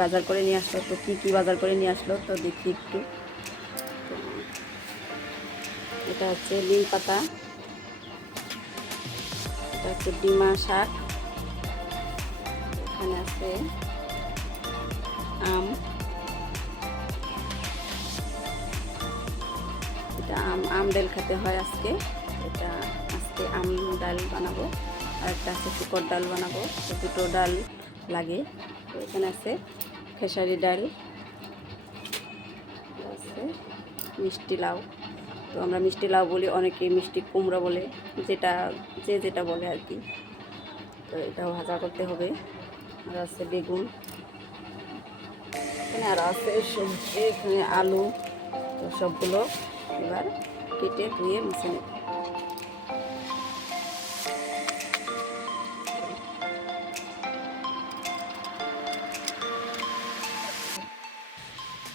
বাজার করে নিয়ে আসলো, তো কী কী বাজার করে নিয়ে আসলো, তো দেখি একটু। এটা হচ্ছে নিম পাতা, এটা হচ্ছে ডিমা শাক, এখানে আছে আম। এটা আম আম ডাল খেতে হয় আজকে। এটা আজকে আম ডাল বানাবো, আর একটা আছে শুকর ডাল বানাবো দুটো ডাল লাগে। তো এখানে আছে খেসারি ডাল। মিষ্টি লাউ। তো আমরা মিষ্টি লাউ বলি অনেকে মিষ্টি কুমড়ো বলে, যেটা, যে যেটা বলে আর কি। তো এটাও ভাজা করতে হবে। আর আছে বেগুন। এখানে আর আছে সবজি, এখানে আলু। তো সবগুলো এবার কেটে ধুয়ে মুছে নেব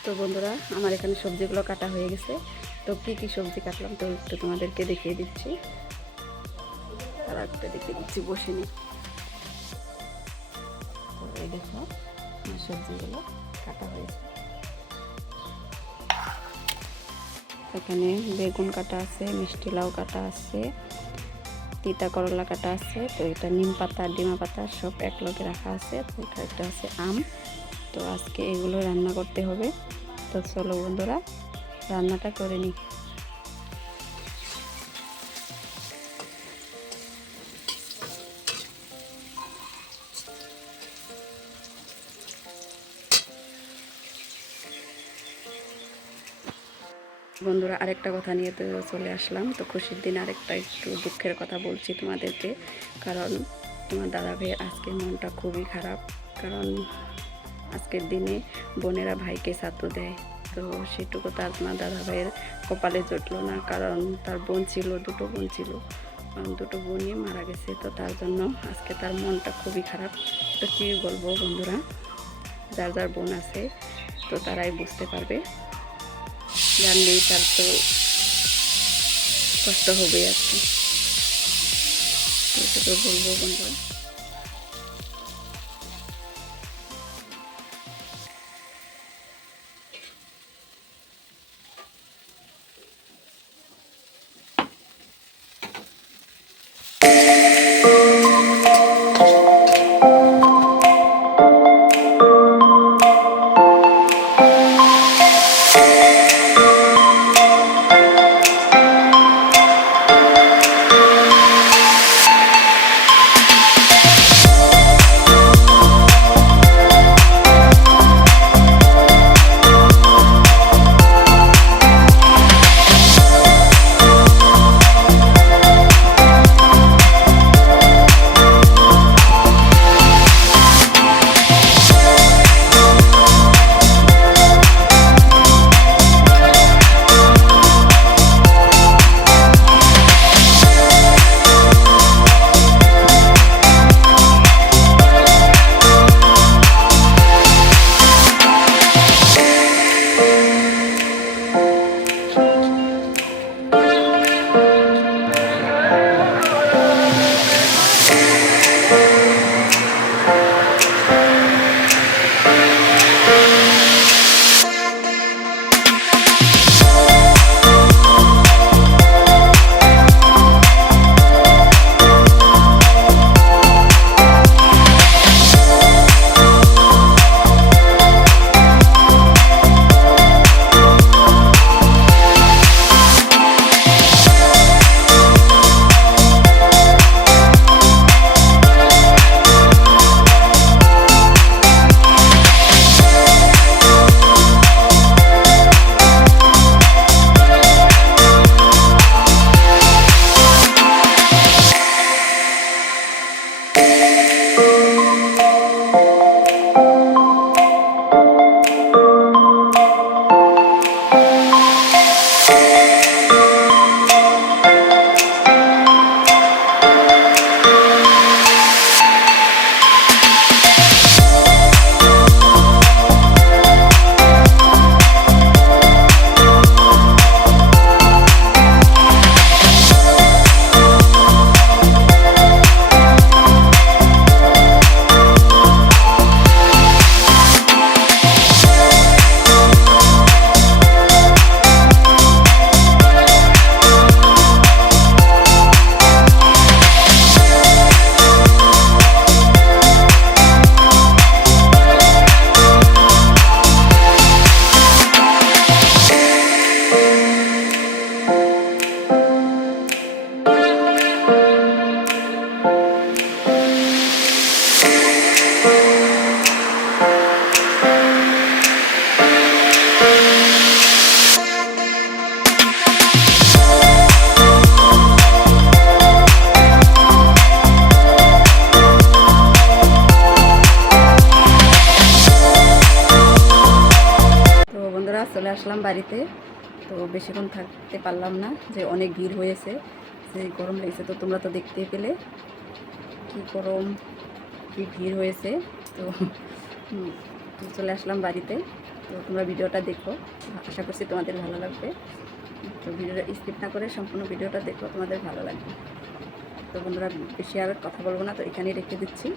তো বন্ধুরা, আমার এখানে সবজিগুলো কাটা হয়ে গেছে। তো কী কী সবজি কাটলাম তো একটু তোমাদেরকে দেখিয়ে দিচ্ছি। আর একটা দেখিয়ে দিচ্ছি, বসে নি। তো এই দেখো, আমার সবজিগুলো কাটা হয়েছে এখানে বেগুন কাটা আছে, মিষ্টি লাউ কাটা আছে, তিতা করলা কাটা আছে, তো এটা নিম পাতা, ডিমা পাতা সব এক লগে রাখা আছে তো এটা আছে, আম। তো আজকে এগুলো রান্না করতে হবে। তো চলো বন্ধুরা, রান্নাটা করে নিই। বন্ধুরা, আরেকটা কথা নিয়ে তো চলে আসলাম। তো খুশির দিন আরেকটা একটু দুঃখের কথা বলছি তোমাদেরকে। কারণ তোমার দাদা ভাইয়ের আজকে মনটা খুবই খারাপ। কারণ আজকের দিনে বোনেরা ভাইকে ছাত্র দেয়। তো সেটুকু তার তোমার দাদা ভাইয়ের কপালে জুটলো না, কারণ তার বোন ছিল, দুটো বোন ছিল। দুটো বোনই মারা গেছে, তো তার জন্য আজকে তার মনটা খুবই খারাপ। তো কী বলব বন্ধুরা, যার যার বোন আছে, তো তারাই বুঝতে পারবে। জানলেই তার তো কষ্ট হবে আর কি। এটুকু বলব বন্ধুরা। আসলাম বাড়িতে। তো বেশিক্ষণ থাকতে পারলাম না যে অনেক ভিড় হয়েছে, যে গরম লেগেছে। তো তোমরা তো দেখতেই পেলে কি গরম, কি ভিড় হয়েছে। তো চলে আসলাম বাড়িতে। তো তোমরা ভিডিওটা দেখো। আশা করছি তোমাদের ভালো লাগবে। তো ভিডিওটা স্কিপ না করে সম্পূর্ণ ভিডিওটা দেখো, তোমাদের ভালো লাগবে। তো বন্ধুরা, বেশি আর কথা বলব না। তো এখানেই রেখে দিচ্ছি।